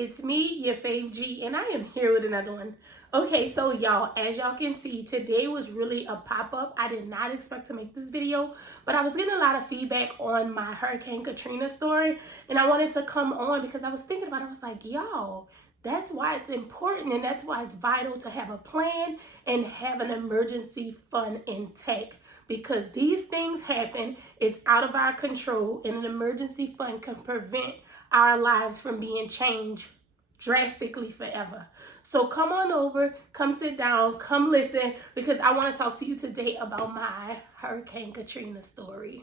It's me, your fave G, and I am here with another one. Okay, so y'all, as y'all can see, today was really a pop-up. I did not expect to make this video, but I was getting a lot of feedback on my Hurricane Katrina story, and I wanted to come on because I was thinking about it. I was like, y'all, that's why it's important, and that's why it's vital to have a plan and have an emergency fund intact. Because these things happen, it's out of our control, and an emergency fund can prevent our lives from being changed drastically forever. So come on over, come sit down, come listen, because I want to talk to you today about my Hurricane Katrina story.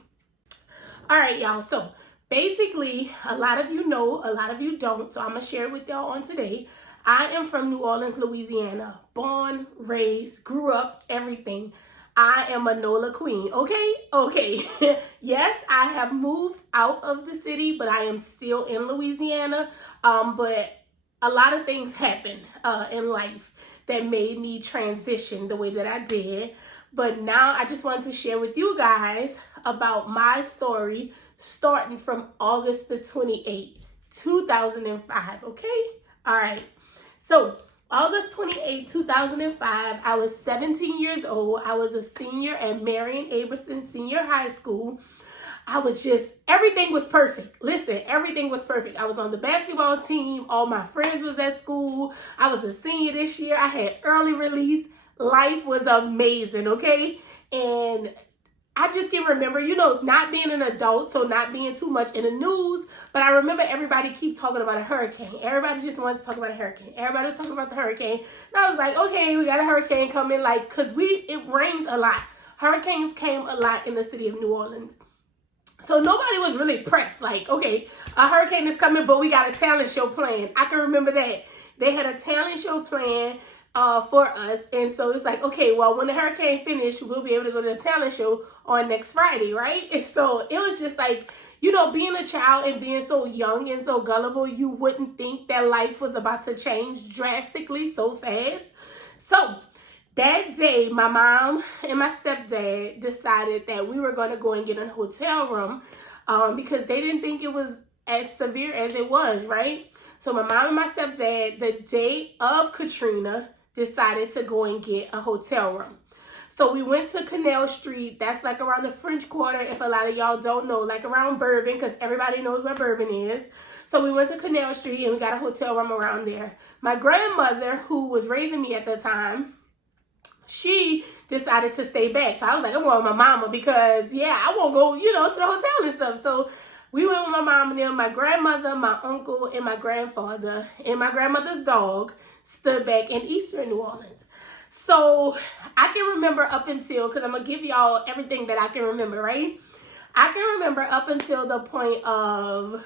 All right, y'all. So basically, a lot of you know, a lot of you don't. So I'm going to share it with y'all on today. I am from New Orleans, Louisiana. Born, raised, grew up, everything. I am a NOLA queen, okay? Yes, I have moved out of the city, but I am still in Louisiana. But a lot of things happened in life that made me transition the way that I did. But now I just wanted to share with you guys about my story starting from August the 28th, 2005, okay? All right, so August 28, 2005, I was 17 years old. I was a senior at Marion Aberson Senior High School. I was just, everything was perfect. Listen, everything was perfect. I was on the basketball team. All my friends was at school. I was a senior this year. I had early release. Life was amazing, okay? And I just can remember, you know, not being an adult, so not being too much in the news, but I remember everybody keep talking about a hurricane. Everybody just wants to talk about a hurricane. Everybody was talking about the hurricane. And I was like, okay, we got a hurricane coming, like, because it rained a lot. Hurricanes came a lot in the city of New Orleans. So nobody was really pressed, like, okay, a hurricane is coming, but we got a talent show planned. I can remember that. They had a talent show planned for us, and so it's like, okay, well, when the hurricane finished, we'll be able to go to the talent show on next Friday, right? And so it was just like, you know, being a child and being so young and so gullible, you wouldn't think that life was about to change drastically so fast. So that day, my mom and my stepdad decided that we were going to go and get a hotel room because they didn't think it was as severe as it was, right? So my mom and my stepdad, the day of Katrina, decided to go and get a hotel room. So we went to Canal Street. That's like around the French Quarter, if a lot of y'all don't know, like around Bourbon, because everybody knows where Bourbon is. So we went to Canal Street and we got a hotel room around there. My grandmother, who was raising me at the time, she decided to stay back. So I was like, I'm going with my mama because, yeah, I won't go, you know, to the hotel and stuff. So we went with my mom and them, my grandmother, my uncle, and my grandfather, and my grandmother's dog stood back in Eastern New Orleans. So I can remember up until, because I'm going to give y'all everything that I can remember, right? I can remember up until the point of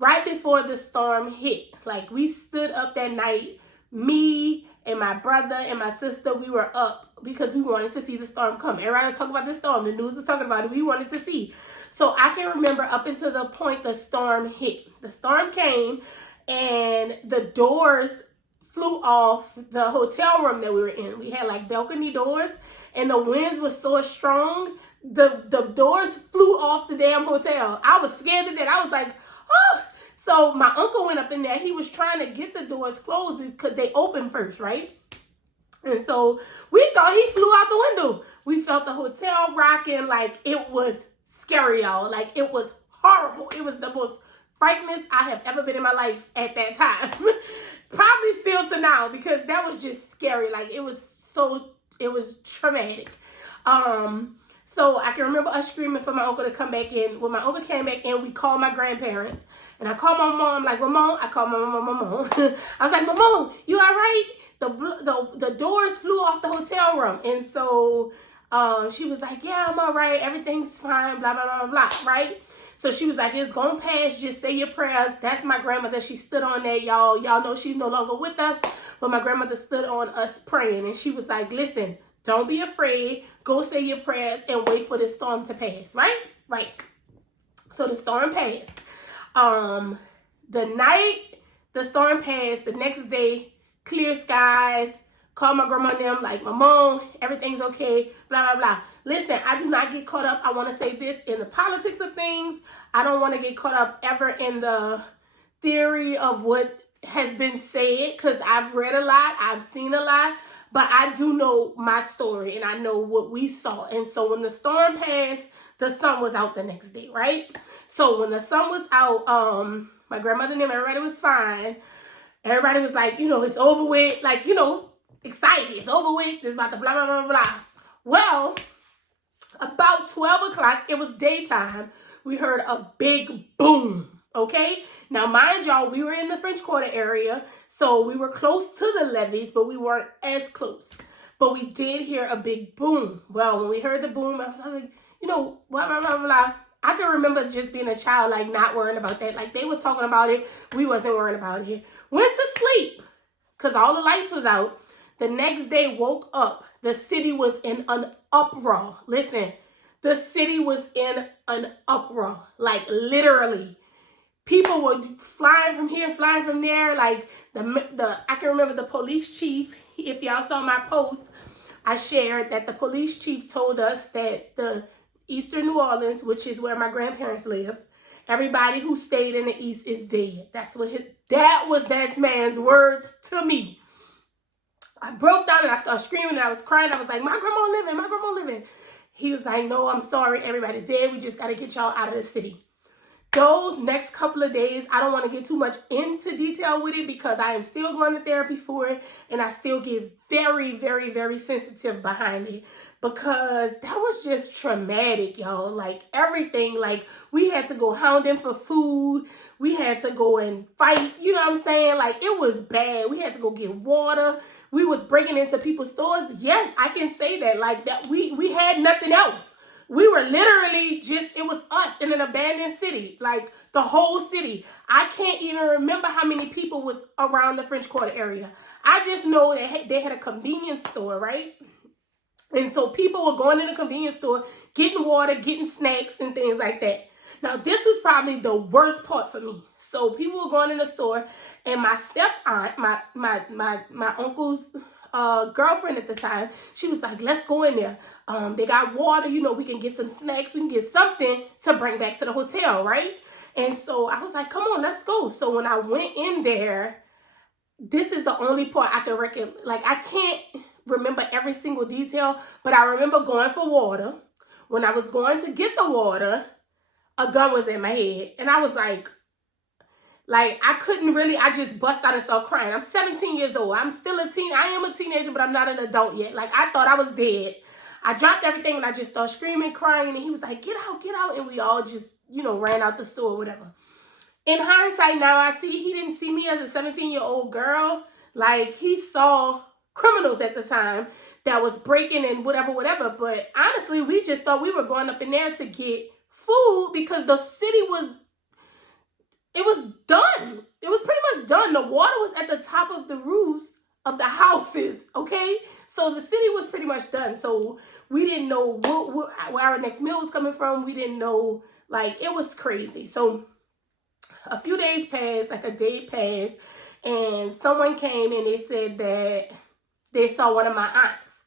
right before the storm hit. Like, we stood up that night, me and my brother and my sister, we were up because we wanted to see the storm come. Everybody was talking about the storm. The news was talking about it. We wanted to see. So I can remember up until the point the storm hit. The storm came and the doors flew off the hotel room that we were in. We had like balcony doors and the winds was so strong, the doors flew off the damn hotel. I was scared to death. I was like, oh. So my uncle went up in there. He was trying to get the doors closed because they opened first, right? And so we thought he flew out the window. We felt the hotel rocking. Like, it was scary, y'all. Like, it was horrible. It was the most frighteningest I have ever been in my life at that time. Probably still to now, because that was just scary. Like, it was traumatic. So I can remember us screaming for my uncle to come back in. When my uncle came back in, we called my grandparents. And I called my mom, like, Mom, I called my mom. I was like, Mom, you all right? The doors flew off the hotel room. And so she was like, yeah, I'm all right. Everything's fine, blah, blah, blah, blah, right? So she was like, it's going to pass. Just say your prayers. That's my grandmother. She stood on there, y'all. Y'all know she's no longer with us. But my grandmother stood on us praying. And she was like, listen, don't be afraid. Go say your prayers and wait for this storm to pass, right? Right. So the storm passed. The night the storm passed, the next day, clear skies, called my grandma and them, like, my mom, everything's okay, blah, blah, blah. Listen, I do not get caught up, I want to say this, in the politics of things. I don't want to get caught up ever in the theory of what has been said because I've read a lot, I've seen a lot, but I do know my story and I know what we saw. And so when the storm passed, the sun was out the next day, right? So when the sun was out, my grandmother and them, everybody was fine. Everybody was like, it's over with, like, excited. It's over with. It's about to blah, blah, blah, blah. Well, about 12 o'clock, it was daytime. We heard a big boom, okay? Now, mind y'all, we were in the French Quarter area, so we were close to the levees, but we weren't as close. But we did hear a big boom. Well, when we heard the boom, I was like, blah, blah, blah, blah. I can remember just being a child, like, not worrying about that. Like, they was talking about it. We wasn't worrying about it. Went to sleep because all the lights was out. The next day, woke up. The city was in an uproar. Listen, the city was in an uproar. Like, literally. People were flying from here, flying from there. Like, I can remember the police chief, if y'all saw my post, I shared that the police chief told us that the Eastern New Orleans, which is where my grandparents live, everybody who stayed in the East is dead. That was that man's words to me. I broke down and I started screaming and I was crying. I was like, my grandma living, my grandma living. He was like, no, I'm sorry, everybody dead. We just got to get y'all out of the city. Those next couple of days, I don't want to get too much into detail with it because I am still going to therapy for it and I still get very, very, very sensitive behind it because that was just traumatic, y'all. Like everything, like we had to go hounding for food. We had to go and fight, you know what I'm saying? Like it was bad. We had to go get water. We was breaking into people's stores. Yes, I can say that. Like that, we had nothing else. We were literally it was us in an abandoned city, like the whole city. I can't even remember how many people was around the French Quarter area. I just know that they had a convenience store, right? And so people were going in the convenience store, getting water, getting snacks and things like that. Now, this was probably the worst part for me. So people were going in the store and my step aunt, my uncle's girlfriend at the time, she was like, let's go in there. They got water, we can get some snacks, we can get something to bring back to the hotel, right? And so I was like, come on, let's go. So when I went in there, this is the only part I can reckon, like I can't remember every single detail, but I remember going for water. When I was going to get the water, a gun was in my head. And I was like I couldn't really, I just bust out and start crying. I'm 17 years old. I'm still I am a teenager, but I'm not an adult yet. Like I thought I was dead. I dropped everything and I just started screaming, crying. And he was like, get out, get out. And we all just, ran out the store, whatever. In hindsight now, I see he didn't see me as a 17-year-old girl. Like he saw criminals at the time that was breaking and whatever. But honestly, we just thought we were going up in there to get food because the city was done. It was pretty much done. The water was at the top of the roofs of the houses, okay? So the city was pretty much done. So we didn't know where our next meal was coming from. We didn't know, like, it was crazy. So a few days passed, like a day passed, and someone came and they said that they saw one of my aunts.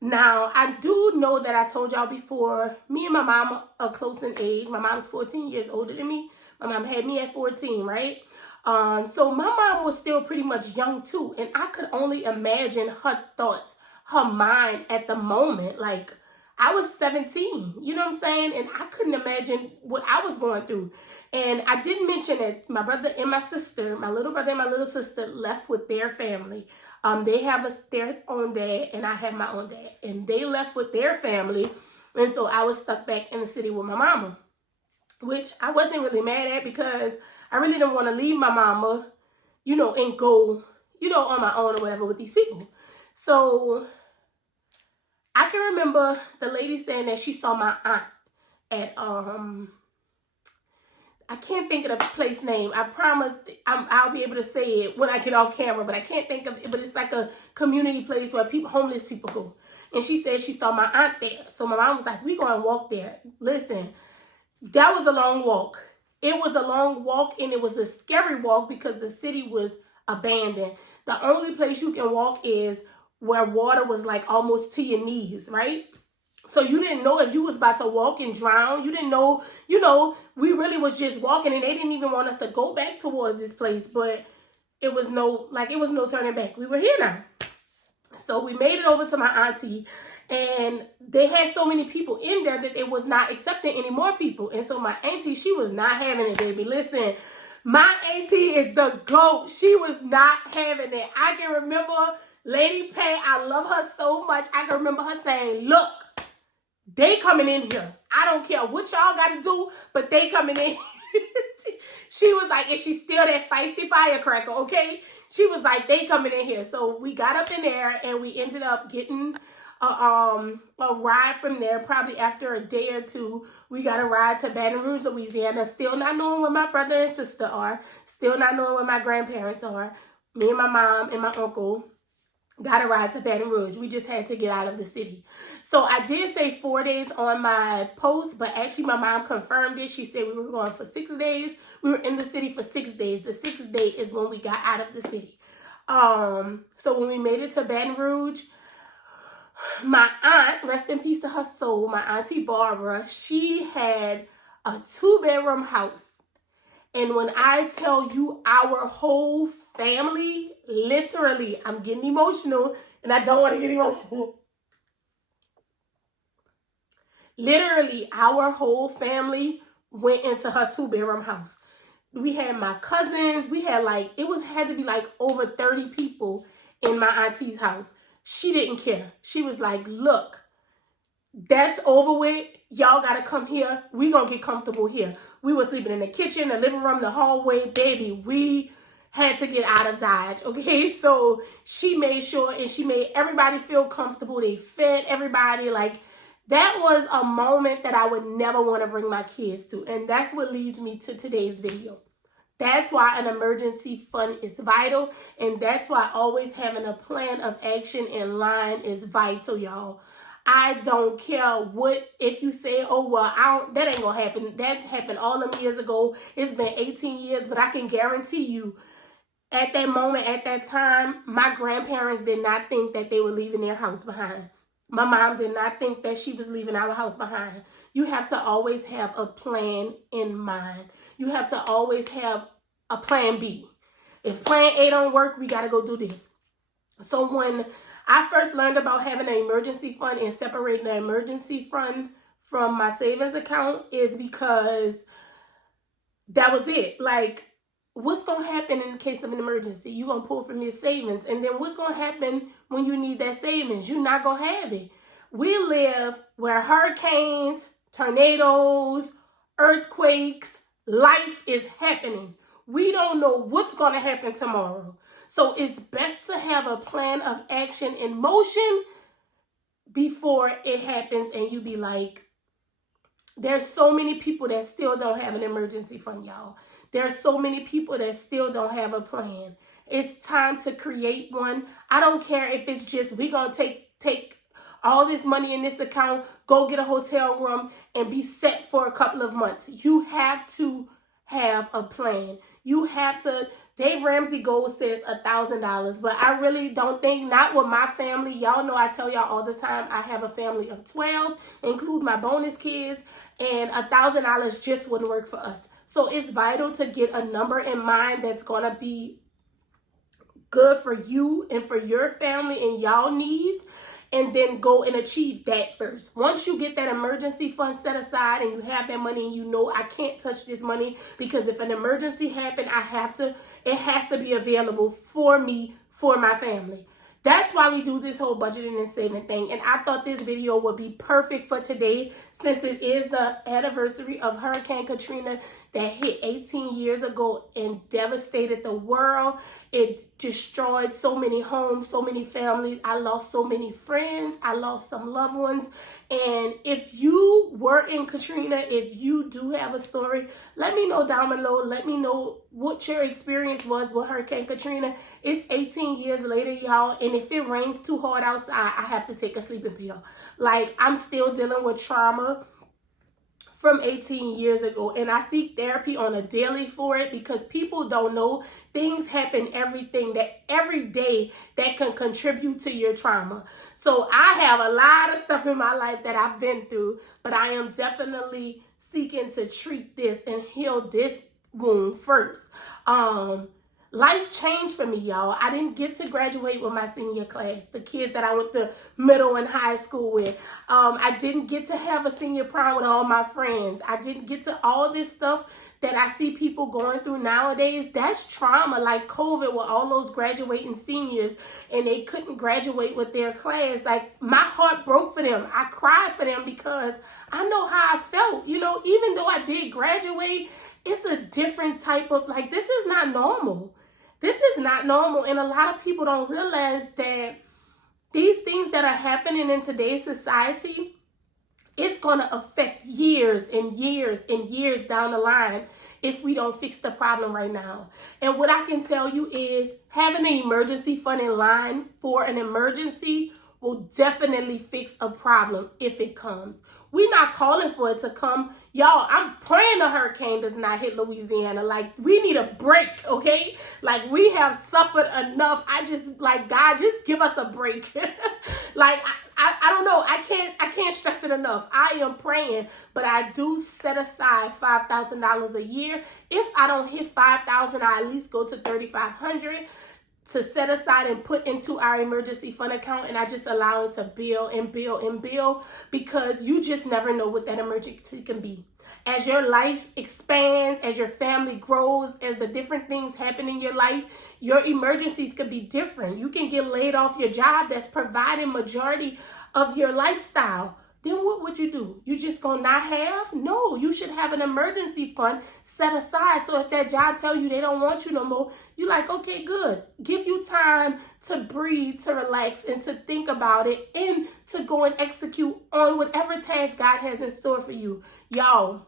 Now, I do know that I told y'all before, me and my mom are close in age. My mom's 14 years older than me. My mom had me at 14, right? So my mom was still pretty much young too. And I could only imagine her thoughts, her mind at the moment. Like, I was 17, you know what I'm saying? And I couldn't imagine what I was going through. And I didn't mention that my brother and my sister, my little brother and my little sister left with their family. They have their own dad and I have my own dad. And they left with their family. And so I was stuck back in the city with my mama, which I wasn't really mad at because I really didn't want to leave my mama, and go, on my own or whatever with these people. So I can remember the lady saying that she saw my aunt at, I can't think of the place name. I promise I'll be able to say it when I get off camera, but I can't think of it. But it's like a community place where homeless people go. And she said she saw my aunt there. So my mom was like, we going to walk there. Listen, that was a long walk. It was a long walk and it was a scary walk because the city was abandoned. The only place you can walk is where water was like almost to your knees, right? So you didn't know if you was about to walk and drown. You didn't know, we really was just walking and they didn't even want us to go back towards this place. But it was no turning back. We were here now. So we made it over to my auntie, and they had so many people in there that it was not accepting any more people. And so my auntie, she was not having it, baby. Listen, my auntie is the GOAT. She was not having it. I can remember Lady Pay, I love her so much. I can remember her saying, look, they coming in here. I don't care what y'all got to do, but they coming in. She was like, and she's still that feisty firecracker, okay? She was like, they coming in here. So we got up in there, and we ended up getting a ride from there. Probably after a day or two, we got a ride to Baton Rouge, Louisiana. Still not knowing where my brother and sister are. Still not knowing where my grandparents are. Me and my mom and my uncle got a ride to Baton Rouge. We just had to get out of the city. So I did say 4 days on my post, but actually my mom confirmed it. She said we were going for 6 days. We were in the city for 6 days. The 6th day is when we got out of the city. So when we made it to Baton Rouge, my aunt, rest in peace to her soul, my auntie Barbara, she had a 2-bedroom house. And when I tell you our whole family, literally, I'm getting emotional, and I don't want to get emotional. Literally, our whole family went into her 2-bedroom house. We had my cousins. We had had to be like over 30 people in my auntie's house. She didn't care. She was like, look, that's over with. Y'all got to come here. We going to get comfortable here. We were sleeping in the kitchen, the living room, the hallway. Baby, we had to get out of Dodge, okay? So she made sure, and she made everybody feel comfortable. They fed everybody. Like, that was a moment that I would never want to bring my kids to. And that's what leads me to today's video. That's why an emergency fund is vital. And that's why always having a plan of action in line is vital, y'all. I don't care what, if you say, oh, well, that ain't going to happen. That happened all them years ago. It's been 18 years, but I can guarantee you at that moment, at that time, my grandparents did not think that they were leaving their house behind. My mom did not think that she was leaving our house behind. You have to always have a plan in mind. You have to always have a plan B. If plan A don't work, we got to go do this. So when I first learned about having an emergency fund and separating the emergency fund from my savings account is because that was it. Like, what's going to happen in the case of an emergency? You're going to pull from your savings. And then what's going to happen when you need that savings? You're not going to have it. We live where hurricanes, tornadoes, earthquakes, life is happening. We don't know what's going to happen tomorrow. So it's best to have a plan of action in motion before it happens. And you be like, there's so many people that still don't have an emergency fund, y'all. There's so many people that still don't have a plan. It's time to create one. I don't care if it's just we going to take all this money in this account, go get a hotel room, and be set for a couple of months. You have to have a plan. You have to. Dave Ramsey goal says $1,000, but I really don't think, not with my family. Y'all know I tell y'all all the time, I have a family of 12, include my bonus kids, and $1,000 just wouldn't work for us. So it's vital to get a number in mind that's going to be good for you and for your family and y'all needs, and then go and achieve that first. Once you get that emergency fund set aside and you have that money and you know I can't touch this money because if an emergency happened, it has to be available for me, for my family. That's why we do this whole budgeting and saving thing. And I thought this video would be perfect for today since it is the anniversary of Hurricane Katrina that hit 18 years ago and devastated the world. It destroyed so many homes, so many families. I lost so many friends. I lost some loved ones. And if you were in Katrina, if you do have a story, let me know down below. Let me know what your experience was with Hurricane Katrina. It's 18 years later, y'all. And if it rains too hard outside, I have to take a sleeping pill. Like, I'm still dealing with trauma from 18 years ago, and I seek therapy on a daily for it because people don't know things happen every day that can contribute to your trauma. So I have a lot of stuff in my life that I've been through, but I am definitely seeking to treat this and heal this wound first. life changed for me, y'all. I didn't get to graduate with my senior class, the kids that I went to middle and high school with. I didn't get to have a senior prom with all my friends. I didn't get to all this stuff that I see people going through nowadays. That's trauma, like COVID with all those graduating seniors and they couldn't graduate with their class. Like, my heart broke for them. I cried for them because I know how I felt. You know, even though I did graduate, it's a different type of, like, this is not normal. This is not normal. And a lot of people don't realize that these things that are happening in today's society, it's going to affect years and years and years down the line if we don't fix the problem right now. And what I can tell you is having an emergency fund in line for an emergency will definitely fix a problem if it comes. We're not calling for it to come. Y'all, I'm praying a hurricane does not hit Louisiana. Like, we need a break, okay? Like, we have suffered enough. I just, like, God, just give us a break. Like, I don't know. I can't stress it enough. I am praying, but I do set aside $5,000 a year. If I don't hit 5,000, I at least go to 3,500 to set aside and put into our emergency fund account, and I just allow it to build and build and build, because you just never know what that emergency can be. As your life expands, as your family grows, as the different things happen in your life, your emergencies could be different. You can get laid off your job that's providing majority of your lifestyle. Then what would you do? You just gonna not have? No, you should have an emergency fund set aside. So if that job tell you they don't want you no more, you like, okay, good. Give you time to breathe, to relax, and to think about it, and to go and execute on whatever task God has in store for you. Y'all,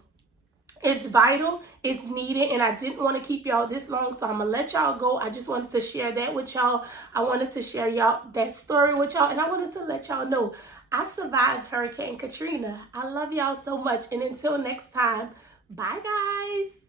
it's vital, it's needed, and I didn't want to keep y'all this long, so I'm going to let y'all go. I just wanted to share that with y'all. I wanted to share y'all that story with y'all, and I wanted to let y'all know I survived Hurricane Katrina. I love y'all so much, and until next time, bye, guys.